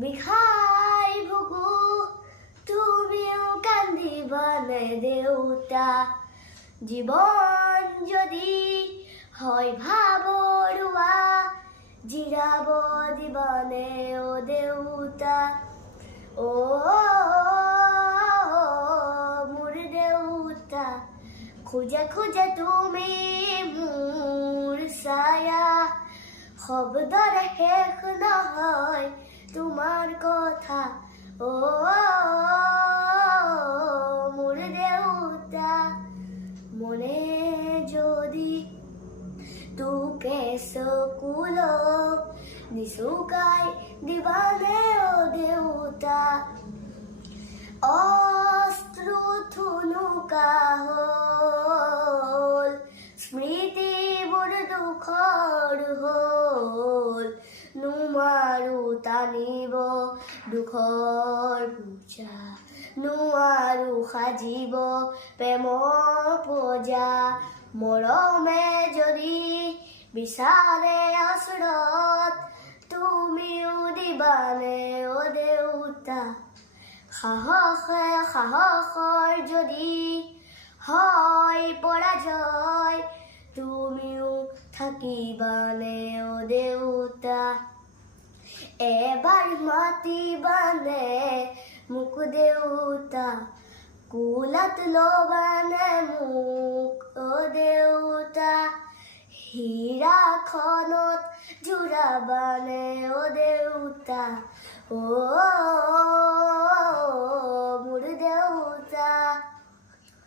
বিষাই ভুগো তুমিও কান্দিবানে দেউতা জীৱন যদি হয় ভাৱৰুৱা জিৰাব দিবানে অ দেউতা অ মোৰ দেউতা খুজে খুজে তুমি মোৰ ছায়া শব্দৰে শেষ নহয় তোমাৰ কথা অ মোৰ দেউতা মনে যদি তোকে চকুলো নিচুকাই দিবানে অ দেউতা অশ্ৰু থুনুকা হ'ল স্মৃতিবোৰ দুখৰ হ'ল নোৱাৰো টানিব দুখৰ বোজা নোৱাৰো সাজিব প্ৰেমৰ পূজা মৰমে যদি বিচাৰে আচৰত তুমিও দিবানে অ দেউতা সাহসৰ যদি হয় পৰাজয় তুমিও থাকিবানে অ দেউতা এবাৰ মাতিবানে মোক দেউতা কোলাত ল'বানে মোক অ দেউতা হীৰাখনত জোৰাবানে অ দেউতা অ